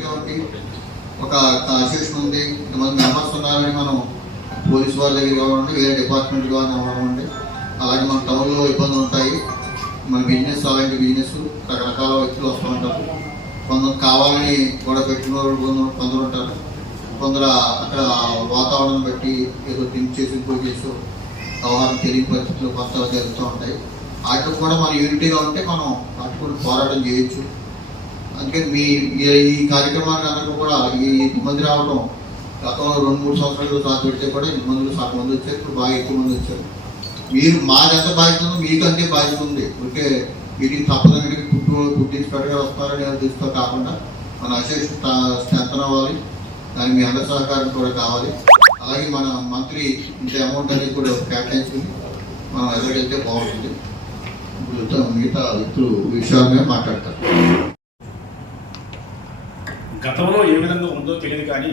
యూనిట్గా ఉండి ఒక అసోసియేషన్ ఉంది, ఇంతమంది మెంబర్స్ ఉన్నారని మనం పోలీసు వాళ్ళ దగ్గర కావాలంటే వేరే డిపార్ట్మెంట్ కానీ అవ్వాలండి. అలాగే మన టౌన్లో ఇబ్బందులు ఉంటాయి. మన బిజినెస్ అలాంటి బిజినెస్ రకరకాల వ్యక్తులు వస్తూ ఉంటారు. కొందరు కావాలని కూడా పెట్టిన వాళ్ళు కొందరు ఉంటారు. కొందరు అక్కడ వాతావరణం బట్టి ఏదో డ్రింక్ చేసి ఇంప్రూవ్ చేసి వ్యవహారం తెలియని పరిస్థితులు కొత్త జరుగుతూ ఉంటాయి. వాటికి కూడా మన యూనిటీగా ఉంటే మనం వాటి కూడా పోరాటం చేయొచ్చు. అందుకని మీ ఈ కార్యక్రమానికి అందరికీ కూడా ఈ మంది రావడం గతంలో 2-3 సంవత్సరాలు సాగు పెడితే కూడా ఇంతమంది సగం మంది వచ్చారు, ఇప్పుడు బాగా ఎక్కువ మంది వచ్చారు. మీరు మాది ఎంత బాధ్యత ఉందో మీకు అంతే బాధ్యత ఉంది. అంటే వీటికి తప్పదని ఫుడ్ ఇన్స్పెక్టర్గా వస్తారని చూస్తూ కాకుండా మన అసోసియేషన్ స్ట్రెంత్ అవ్వాలి. దానికి మీ అందరి సహకారం కూడా కావాలి. అలాగే మన మంత్రి ఇంత అమౌంట్ అనేది కూడా కేటాయించుకుని మనం ఎదురుకెళ్తే బాగుంటుంది. ఇప్పుడు మిగతా వ్యక్తులు విషయాలుగా మాట్లాడతారు. గతంలో ఏ విధంగా ఉందో తెలియదు కానీ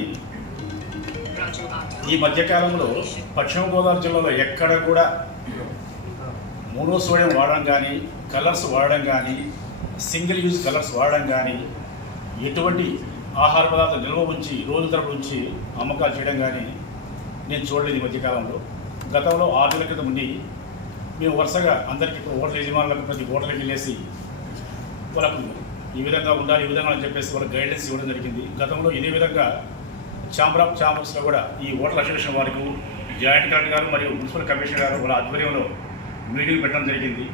ఈ మధ్యకాలంలో పశ్చిమ గోదావరి జిల్లాలో ఎక్కడ కూడా మోనో సోడియం వాడడం కానీ, కలర్స్ వాడడం కానీ, సింగిల్ యూజ్ కలర్స్ వాడడం కానీ, ఎటువంటి ఆహార పదార్థాలు నిల్వ ఉంచి రోజుల తరబడి ఉంచి అమ్మకాలు చేయడం కానీ నేను చూడలేదు ఈ మధ్యకాలంలో. గతంలో 6 నెలల క్రితం ఉండి మేము వరుసగా అందరికీ హోటల్ యజమానులకు ప్రతి హోటల్కి వెళ్ళేసి వాళ్ళకు ఈ విధంగా ఉండాలి, ఈ విధంగా అని చెప్పేసి వాళ్ళకి గైడెన్స్ ఇవ్వడం జరిగింది. గతంలో ఇదే విధంగా ఛాంబర్ ఆఫ్ ఛాంబర్స్లో కూడా ఈ హోటల్ అసోసియేషన్ వారికి జాయింట్ కలెక్టర్ గారు మరియు మున్సిపల్ కమిషనర్ గారు వాళ్ళ ఆధ్వర్యంలో మీటింగ్ పెట్టడం జరిగింది.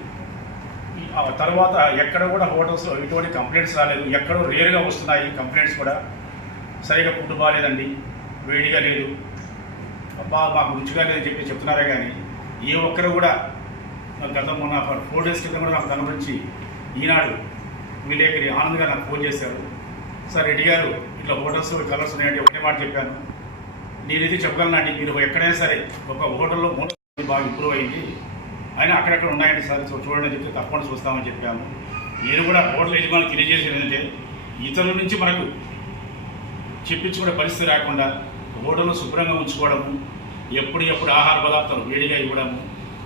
ఆ తర్వాత ఎక్కడ కూడా హోటల్స్లో ఎటువంటి కంప్లైంట్స్ రాలేదు. ఎక్కడో రేరుగా వస్తున్నాయి కంప్లైంట్స్ కూడా. సరిగా ఫుడ్ బాగాలేదండి, వేడిగా లేదు, మాకు రుచిగా లేదని చెప్పి చెప్తున్నారే కానీ ఏ ఒక్కరు కూడా గతం మొన్న 4 డేస్ క్రితం కూడా నాకు దాని గురించి ఈనాడు విలేకరి ఆనంద్ గారు నాకు ఫోన్ చేశారు. సార్ రెడ్డి గారు ఇట్లా హోటల్స్ కలర్స్ ఉన్నాయంటే ఒకటే మాట చెప్పాను, నేనైతే చెప్పగలనండి, మీరు ఎక్కడైనా సరే ఒక హోటల్లో బాగా ఇంప్రూవ్ అయింది, అయినా అక్కడెక్కడ ఉన్నాయండి సార్ చూడండి అని చెప్తే తప్పకుండా చూస్తామని చెప్పాము. నేను కూడా హోటల్ యజమానులు తెలియజేసేది ఏంటంటే ఇతరుల నుంచి మనకు చెప్పించుకునే పరిస్థితి రాకుండా హోటల్ను శుభ్రంగా ఉంచుకోవడము, ఎప్పుడు ఆహార పదార్థాలు వేడిగా ఇవ్వడము,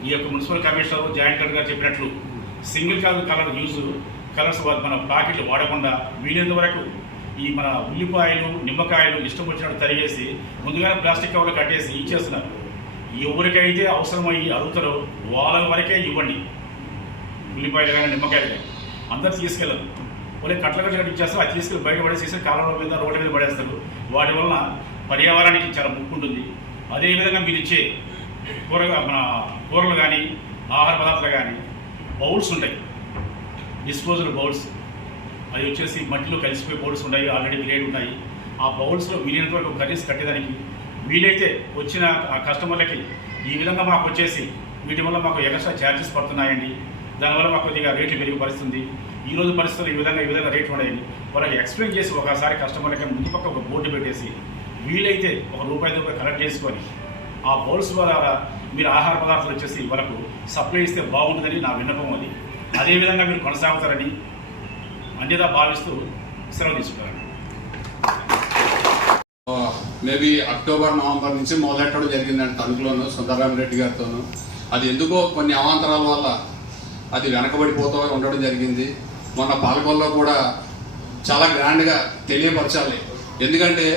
ఈ యొక్క మున్సిపల్ కమిషనర్ జాయింట్ కలెక్టర్ గారు చెప్పినట్లు సింగిల్ కలర్ యూజ్ కలర్స్ మన ప్యాకెట్లు వాడకుండా వీలైనంత వరకు ఈ మన ఉల్లిపాయలు, నిమ్మకాయలు ఇష్టం వచ్చినట్టు తరిగేసి ముందుగానే ప్లాస్టిక్ కవర్లు కట్టేసి ఇచ్చేస్తున్నారు. ఎవరికైతే అవసరమయ్యి అడుగుతారో వాళ్ళ వరకే ఇవ్వండి. ఉల్లిపాయలు కానీ నిమ్మకాయలు కానీ అందరు తీసుకెళ్ళరు. వాళ్ళే కట్ల కట్టి ఇచ్చేస్తారు. అది తీసుకెళ్ళి బయట పడేసేసి కాలంలో మీద రోడ్ల మీద పడేస్తారు. వాటి వలన పర్యావరణానికి చాలా ముప్పు ఉంటుంది. అదేవిధంగా మీరు ఇచ్చే కూరలు కానీ ఆహార పదార్థాలు కానీ బౌల్స్ ఉంటాయి, డిస్పోజల్ బౌల్స్, అవి వచ్చేసి మట్టిలో కలిసిపోయే బౌల్స్ ఉన్నాయి, ఆల్రెడీ గ్రేడ్ ఉన్నాయి. ఆ బౌల్స్లో వీలైనంత వరకు కర్రీస్ కట్టేదానికి వీలైతే వచ్చిన ఆ కస్టమర్లకి ఈ విధంగా మాకు వచ్చేసి వీటి వల్ల మాకు ఎక్స్ట్రా ఛార్జెస్ పడుతున్నాయండి, దానివల్ల మాకు కొద్దిగా రేట్లు మెరుగుపరుస్తుంది, ఈరోజు పరిస్థితులు ఈ విధంగా రేట్లు ఉన్నాయని వాళ్ళకి ఎక్స్ప్లెయిన్ చేసి ఒకసారి కస్టమర్లకి ముందు పక్క ఒక బోర్డు పెట్టేసి వీలైతే ₹1 కలెక్ట్ చేసుకొని ఆ బౌల్స్ ద్వారా మీరు ఆహార పదార్థాలు వచ్చేసి వాళ్ళకు సప్లై ఇస్తే బాగుంటుందని నా విన్నపం. అది అదేవిధంగా మీరు కొనసాగుతారని అన్యదా భావిస్తూ సెలవు తీసుకున్నారండి. మేబీ అక్టోబర్, నవంబర్ నుంచి మొదలెట్టడం జరిగిందండి తణుకులోను సుందరరామరెడ్డి గారితోనూ. అది ఎందుకో కొన్ని అవాంతరాల వల్ల అది వెనకబడిపోతూ ఉండడం జరిగింది. మొన్న పాలకొల్లో కూడా చాలా గ్రాండ్గా తెలియపరచాలి. ఎందుకంటే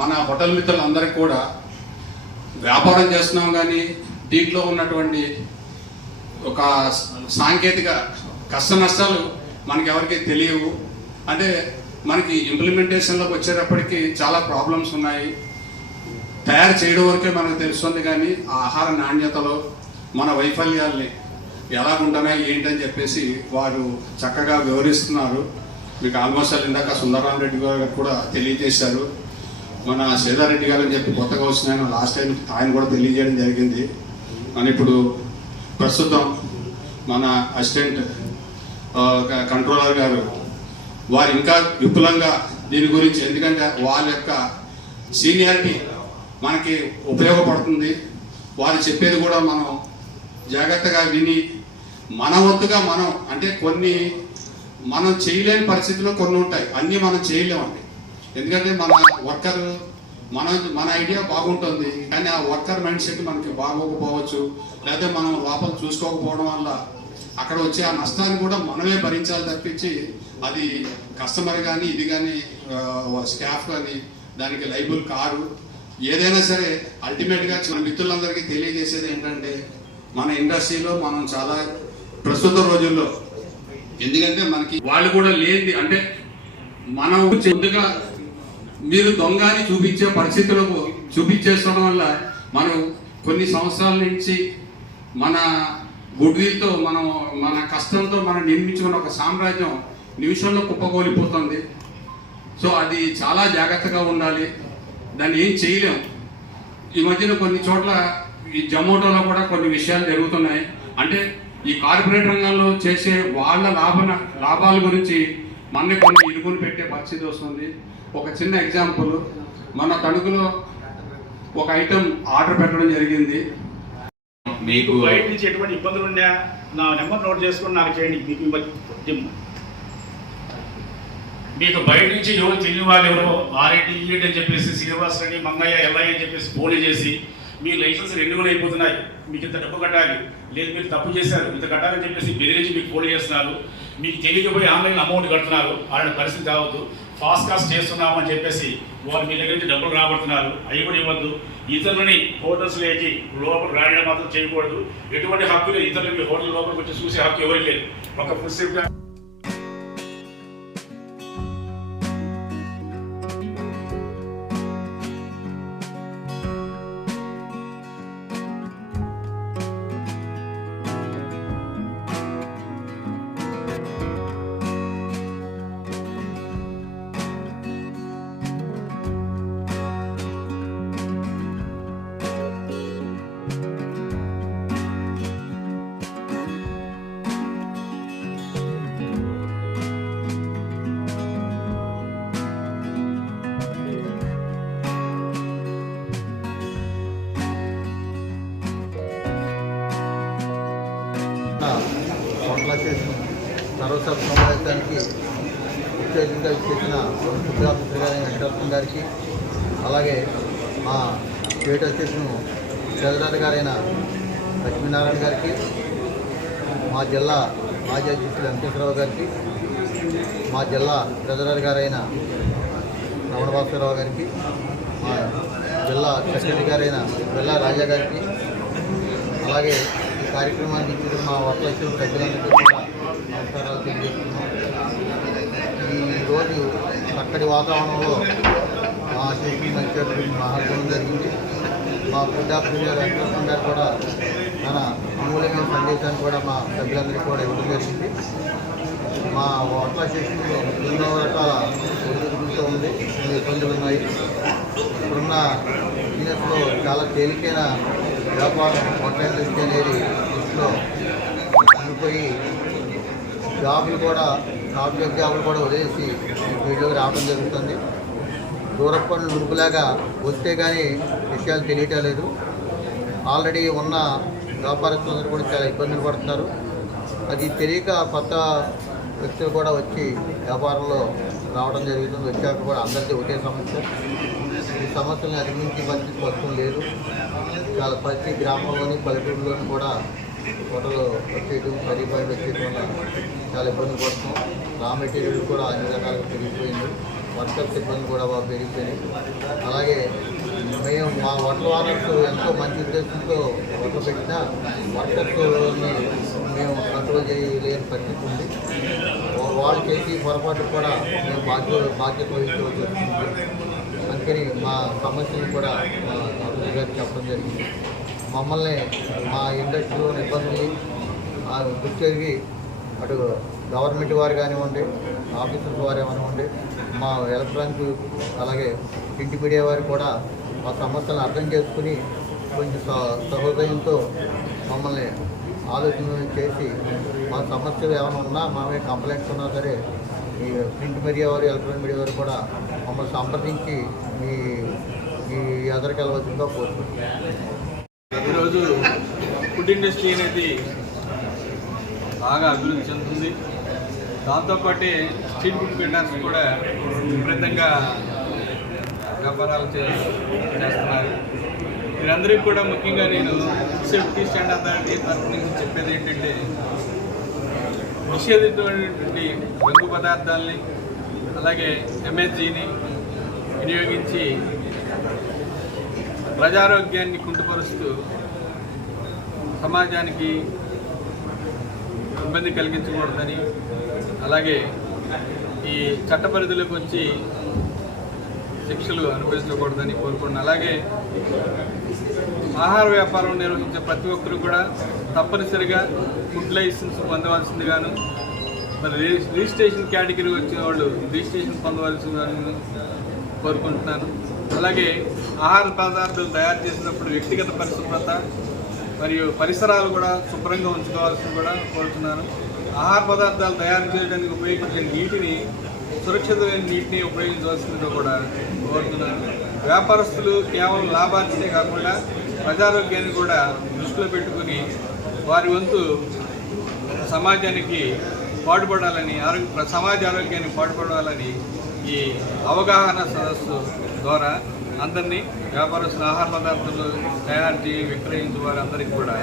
మన హోటల్ మిత్రులందరికీ కూడా వ్యాపారం చేస్తున్నాం కానీ దీంట్లో ఉన్నటువంటి ఒక సాంకేతిక కష్ట నష్టాలు మనకి ఎవరికి తెలియవు. అంటే మనకి ఇంప్లిమెంటేషన్లోకి వచ్చేటప్పటికి చాలా ప్రాబ్లమ్స్ ఉన్నాయి. తయారు చేయడం వరకే మనకు తెలుస్తుంది కానీ ఆ ఆహార నాణ్యతలో మన వైఫల్యాల్ని ఎలాగుంటున్నాయి ఏంటని చెప్పేసి వారు చక్కగా వివరిస్తున్నారు. మీకు ఆల్మోస్ట్ ఇందాక సుందరరామరెడ్డి గారు కూడా తెలియజేశారు. మన సేదారెడ్డి గారు అని చెప్పి కొత్తగా వచ్చిన లాస్ట్ టైం ఆయన కూడా తెలియజేయడం జరిగింది. మన ఇప్పుడు ప్రస్తుతం మన అసిస్టెంట్ కంట్రోలర్ గారు వారు ఇంకా విపులంగా దీని గురించి, ఎందుకంటే వాళ్ళ యొక్క సీనియారిటీ మనకి ఉపయోగపడుతుంది. వారు చెప్పేది కూడా మనం జాగ్రత్తగా విని మన వంతుగా మనం అంటే కొన్ని మనం చేయలేని పరిస్థితుల్లో కొన్ని ఉంటాయి, అన్నీ మనం చేయలేమండి. ఎందుకంటే మన వర్కర్ మన ఐడియా బాగుంటుంది కానీ ఆ వర్కర్ మైండ్ సెట్ మనకి బాగోకపోవచ్చు, లేదా మనం లోపల చూసుకోకపోవడం వల్ల అక్కడ వచ్చే ఆ నష్టాన్ని కూడా మనమే భరించాలి తప్పించి అది కస్టమర్ కానీ ఇది కానీ స్టాఫ్ కానీ దానికి లైబుల్ కారు. ఏదైనా సరే అల్టిమేట్గా మన మిత్రులందరికీ తెలియజేసేది ఏంటంటే మన ఇండస్ట్రీలో మనం చాలా ప్రస్తుత రోజుల్లో, ఎందుకంటే మనకి వాళ్ళు కూడా లేనిది అంటే మనం ముందుగా మీరు దొంగ అని చూపించే పరిస్థితులకు చూపించేసుకోవడం వల్ల మనం కొన్ని సంవత్సరాల నుంచి మన గుడ్విల్తో మన కష్టంతో మనం నిర్మించుకున్న ఒక సామ్రాజ్యం నిమిషంలో కుప్పకూలిపోతుంది. సో అది చాలా జాగ్రత్తగా ఉండాలి, దాన్ని ఏం చేయలేం. ఈ మధ్యన కొన్ని చోట్ల ఈ జొమాటోలో కూడా కొన్ని విషయాలు జరుగుతున్నాయి. అంటే ఈ కార్పొరేట్ రంగంలో చేసే వాళ్ళ లాభాల గురించి మన కొన్ని ఇరుకుని పెట్టే పరిస్థితి వస్తుంది. ఒక చిన్న ఎగ్జాంపుల్, మన తణుకులో ఒక ఐటెం ఆర్డర్ పెట్టడం జరిగింది. మీకు బయట నుంచి ఎటువంటి ఇబ్బందులు ఉన్నా నా నెంబర్ నోట్ చేసుకుని నాకు చేయండి. మీకు బయట నుంచి ఎవరు తెలియని వాళ్ళు ఎవరో ఆర్ఐటీ ఈడ్ అని చెప్పేసి శ్రీనివాస్ రెడ్డి మంగయ్య ఎల్ఐ అని చెప్పేసి ఫోన్ చేసి మీ లైసెన్స్ రెన్యువల్ అయిపోతున్నాయి, మీకు ఇంత డబ్బు కట్టాలి, లేదు మీరు తప్పు చేశారు ఇంత కట్టాలని చెప్పేసి బెదిరించి మీకు ఫోన్ చేస్తున్నారు. మీకు తెలియకపోయి ఆన్లైన్ అమౌంట్ కడుతున్నారు, అలాంటి పరిస్థితి కావద్దు. ఫాస్ట్ కాస్ట్ చేస్తున్నాము అని చెప్పేసి వాళ్ళు మీ దగ్గర నుంచి డబ్బులు రాబడుతున్నారు, అవి కూడా ఇవ్వద్దు. ఇతరులని హోటల్స్లోకి లోపల రాయడం మాత్రం చేయకూడదు. ఎటువంటి హక్కు లేదు, ఇతరులకి హోటల్ లోపలికి వచ్చి చూసే హక్కు ఎవరికి లేదు. ఒక ఫుడ్ సేఫ్గా సర్వసభ సమావేశానికి ముఖ్యంగా చేసిన ఫుడ్ ఆఫీసర్ గారి వెంకటరత్న గారికి, అలాగే మా స్టేట్ అధ్యక్షుడు చంద్రనాథ్ గారైన లక్ష్మీనారాయణ గారికి, మా జిల్లా మాజీ అధ్యక్షుడు వెంకటేశ్వరరావు గారికి, మా జిల్లా ట్రెజరర్ గారైన రమణభాస్కరరావు గారికి, మా జిల్లా సెక్రటరీ గారైన వెల్లా రాజా గారికి, అలాగే ఈ కార్యక్రమాన్ని ఇచ్చిన మా వర్కర్స్ ప్రజలందరికీ కూడా నమస్కారాలు తెలియజేస్తున్నాం. ఈరోజు చక్కటి వాతావరణంలో మా స్టేషన్ మంచి మాట్లాడడం జరిగింది. మా ఫుడ్ ఆఫీసర్ వెంకటరత్న గారు కూడా మన అమూల్యమైన సందేశాన్ని కూడా మా సభ్యులందరికీ కూడా ఇవ్వడం జరిగింది. మా వాటా స్టేషన్లో ఎన్నో రకాల ఒడిదుడుకులతో ఉంది, ఎన్నో ఇబ్బందులు ఉన్నాయి. ఇప్పుడున్న బిజినెస్లో చాలా తేలికైన వ్యాపారం హోటల్ ఇండస్ట్రీ అనేది దృష్టిలో ఉండిపోయి జాబులు కూడా సాఫ్ట్వేర్ జాబులు కూడా వదిలేసి వీడియోకి రావడం జరుగుతుంది. దూరపు పనులు నునుపులాగా వస్తే కానీ విషయాలు తెలియటం లేదు. ఆల్రెడీ ఉన్న వ్యాపారస్తులందరూ కూడా చాలా ఇబ్బందులు పడుతున్నారు. అది తెలియక కొత్త వ్యక్తులు కూడా వచ్చి వ్యాపారంలో రావడం జరుగుతుంది. వచ్చాక కూడా అందరికీ ఒకే సమస్య. ఈ సమస్యలను అధిగమించే పరిస్థితి మొత్తం లేదు. చాలా ప్రతి గ్రామంలోని పల్లెటూరులోని కూడా హోటలు వచ్చేయడం, కర్రీ పాయింట్ వచ్చేయడం వల్ల చాలా ఇబ్బంది పడుతున్నాం. రా మెటీరియల్ కూడా అన్ని రకాలుగా పెరిగిపోయింది. వర్కర్స్ ఇబ్బంది కూడా బాగా పెరిగిపోయినాయి. అలాగే మేము మా హోటల్ ఓనర్స్ ఎంతో మంచి ఉద్దేశంతో హోటల్ పెట్టినా వర్కర్స్ని మేము కంట్రోల్ చేయలేని పరిస్థితి ఉంది. వాళ్ళు చేసి పొరపాటు కూడా మేము బాధ్యత వహించవలసి వస్తుంది. అందుకని మా సమస్యలు కూడా మా అభివృద్ధి గారికి చెప్పడం జరిగింది. మమ్మల్ని మా ఇండస్ట్రీలో ఇబ్బందులు గుర్తిరిగి అటు గవర్నమెంట్ వారు కానివ్వండి, ఆఫీసర్స్ వారు ఏమనివ్వండి, మా ఎలక్ట్రానిక్ అలాగే ప్రింట్ మీడియా వారు కూడా మా సమస్యలను అర్థం చేసుకుని కొంచెం సహృదయంతో మమ్మల్ని ఆలోచన చేసి మా సమస్యలు ఏమైనా ఉన్నా మామే కంప్లైంట్స్ ఉన్నా సరే ఈ ప్రింట్ మీడియా వారు ఎలక్ట్రానిక్ మీడియా వారు కూడా మమ్మల్ని సంప్రదించి మీ ఎదురుకెళ్ళవలసిందిగా కోరుకుంటున్నాం. ఈరోజు ఫుడ్ ఇండస్ట్రీ అనేది బాగా అభివృద్ధి చెందుతుంది. దాంతోపాటు స్ట్రీట్ ఫుడ్ వెండర్స్ కూడా విపరీతంగా వ్యాపారాలు చేస్తున్నారు. వీరందరికీ కూడా ముఖ్యంగా నేను సేఫ్టీ స్టాండ్ అథారిటీ తరఫు నుంచి చెప్పేది ఏంటంటే, నిషేధించినటువంటి రంగు పదార్థాలని అలాగే ఎంఎస్జీని వినియోగించి ప్రజారోగ్యాన్ని కుంటుపరుస్తూ సమాజానికి ఇబ్బంది కలిగించకూడదని, అలాగే ఈ చట్ట పరిధిలోకి వచ్చి శిక్షలు అనుభవించకూడదని కోరుకుంటున్నాను. అలాగే ఆహార వ్యాపారం నిర్వహించే ప్రతి ఒక్కరు కూడా తప్పనిసరిగా ఫుడ్ లైసెన్స్ పొందవలసిందిగాను, మరి రిజిస్ట్రేషన్ కేటగిరీ వచ్చిన వాళ్ళు రిజిస్ట్రేషన్ పొందవలసిందిగాను కోరుకుంటున్నాను. అలాగే ఆహార పదార్థాలు తయారు చేసినప్పుడు వ్యక్తిగత పరిశుభ్రత మరియు పరిసరాలు కూడా శుభ్రంగా ఉంచుకోవాల్సింది కూడా కోరుతున్నాను. ఆహార పదార్థాలు తయారు చేయడానికి ఉపయోగించే నీటిని సురక్షితమైన నీటిని ఉపయోగించవలసిందిగా కూడా కోరుతున్నాను. వ్యాపారస్తులు కేవలం లాభార్జనే కాకుండా ప్రజారోగ్యాన్ని కూడా దృష్టిలో పెట్టుకుని వారి వంతు సమాజానికి పాటుపడాలని, సమాజ ఆరోగ్యాన్ని పాటుపడాలని ఈ అవగాహన సదస్సు ద్వారా అందరినీ వ్యాపారస్తులు ఆహార పదార్థాలు తయారు చేసి విక్రయించే వారందరికీ కూడా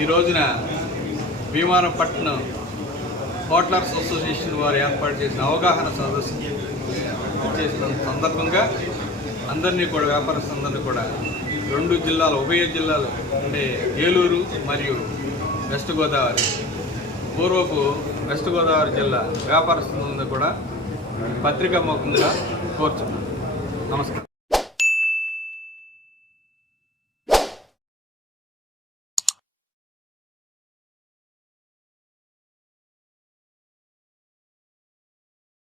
ఈ రోజున భీమవరం హోటలర్స్ అసోసియేషన్ వారు ఏర్పాటు చేసిన అవగాహన సదస్సు చేసిన సందర్భంగా అందరినీ కూడా వ్యాపారస్తులందరినీ కూడా 2 జిల్లాలు, ఉభయ జిల్లాలు అంటే ఏలూరు మరియు వెస్ట్ గోదావరి, పూర్వపు వెస్ట్ గోదావరి జిల్లా వ్యాపారస్తులందరూ కూడా పత్రికా ముఖంగా కోరుతున్నాను. నమస్కారం.